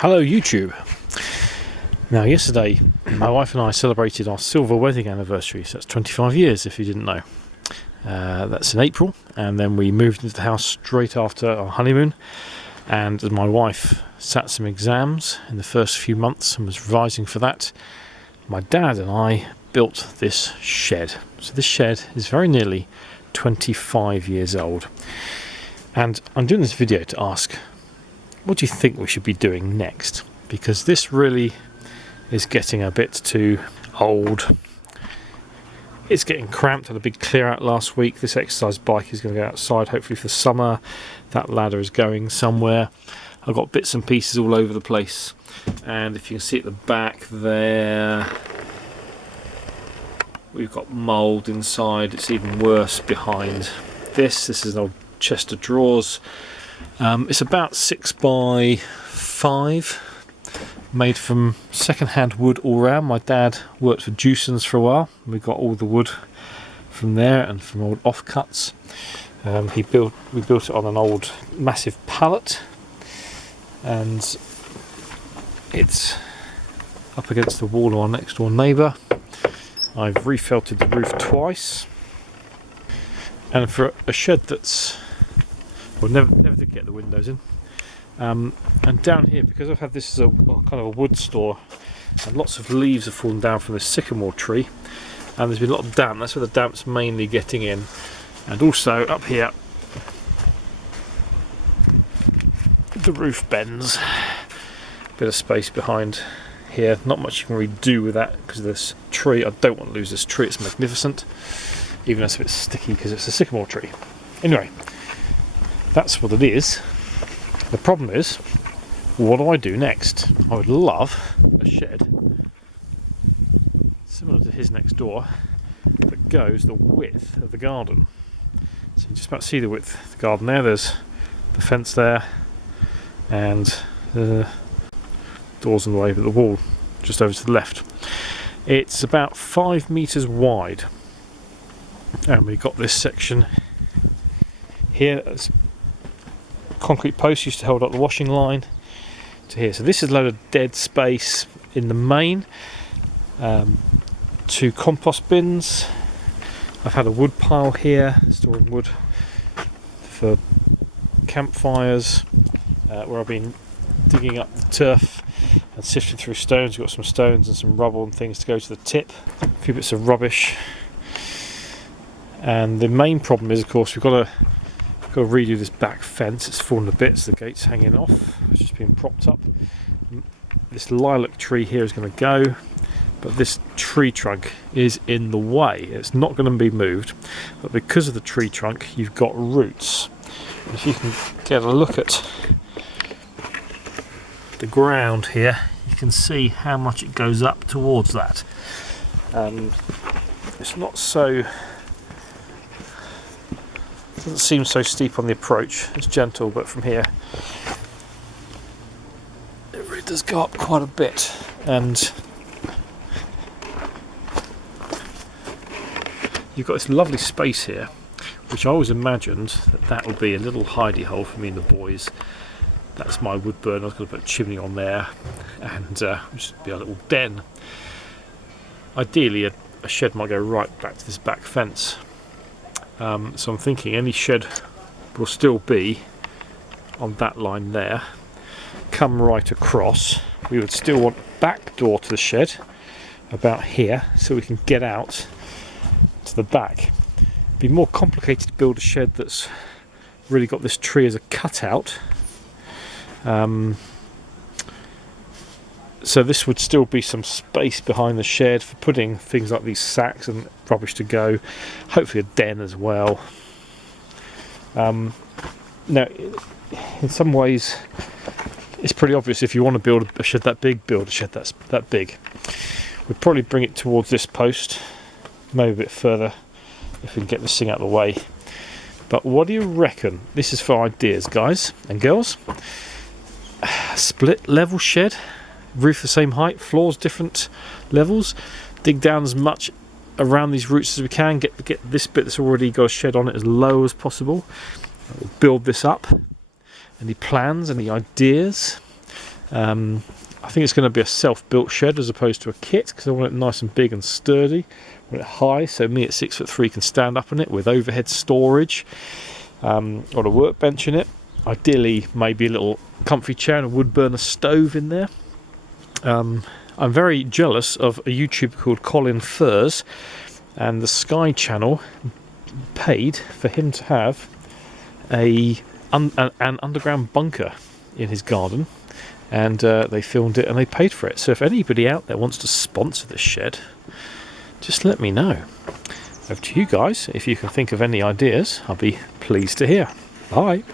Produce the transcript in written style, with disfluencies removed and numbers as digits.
Hello YouTube. Now yesterday my wife and I celebrated our silver wedding anniversary, so that's 25 years if you didn't know. That's in April, and then we moved into the house straight after our honeymoon, and as my wife sat some exams in the first few months and was revising for that, my dad and I built this shed. So this shed is very nearly 25 years old, and I'm doing this video to ask, what do you think we should be doing next? Because this really is getting a bit too old. It's getting cramped. Had a big clear out last week. This exercise bike is going to go outside hopefully for the summer. That ladder is going somewhere. I've got bits and pieces all over the place, and if you can see at the back there, we've got mould inside. It's even worse behind this. This is an old chest of drawers. It's about 6 by 5, made from second-hand wood all round. My dad worked for Jewson's for a while. We got all the wood from there and from old offcuts. We built it on an old massive pallet, and it's up against the wall of our next door neighbour. I've refelted the roof twice, and for a shed that's never did get the windows in. And down here, because I've had this as a kind of a wood store, and lots of leaves have fallen down from the sycamore tree, and there's been a lot of damp. That's where the damp's mainly getting in. And also up here, the roof bends. Bit of space behind here. Not much you can really do with that because of this tree. I don't want to lose this tree. It's magnificent, even though it's a bit sticky because it's a sycamore tree. Anyway, that's what it is. The problem is, what do I do next? I would love a shed similar to his next door that goes the width of the garden. So you can just about see the width of the garden there. There's the fence there, and the doors in the way, but the wall just over to the left. It's about 5 meters wide, and we've got this section here. Concrete posts used to hold up the washing line to here. So this is a load of dead space in the main. 2 compost bins. I've had a wood pile here, storing wood for campfires, where I've been digging up the turf and sifting through stones. We've got some stones and some rubble and things to go to the tip. A few bits of rubbish. And the main problem is, of course, we've got to redo this back fence. It's fallen to bits, the gate's hanging off, it's just been propped up. This lilac tree here is going to go, but this tree trunk is in the way. It's not going to be moved, but because of the tree trunk you've got roots. If you can get a look at the ground here, you can see how much it goes up towards that. It's not so, doesn't seem so steep on the approach. It's gentle, but from here it really does go up quite a bit. And you've got this lovely space here, which I always imagined that would be a little hidey hole for me and the boys. That's my wood burn. I was going to put a chimney on there, and just be a little den. Ideally a shed might go right back to this back fence. So I'm thinking any shed will still be on that line there, come right across. We would still want a back door to the shed about here, so we can get out to the back. It'd be more complicated to build a shed that's really got this tree as a cutout. So this would still be some space behind the shed for putting things like these sacks and rubbish to go. Hopefully a den as well. Now, in some ways, it's pretty obvious if you want to build a shed that big, build a shed that's that big. We'd probably bring it towards this post, maybe a bit further if we can get this thing out of the way. But what do you reckon? This is for ideas, guys and girls. Split level shed. Roof the same height, floors different levels, dig down as much around these roots as we can, get this bit that's already got a shed on it as low as possible. We'll build this up. Any plans, any ideas? I think it's going to be a self-built shed as opposed to a kit, because I want it nice and big and sturdy. I want it high, so me at 6'3" can stand up in it with overhead storage. Got a workbench in it. Ideally, maybe a little comfy chair and a wood burner stove in there. I'm very jealous of a YouTuber called Colin Furs, and the Sky Channel paid for him to have an underground bunker in his garden, and they filmed it and they paid for it. So if anybody out there wants to sponsor this shed, just let me know. Over to you guys. If you can think of any ideas, I'll be pleased to hear. Bye.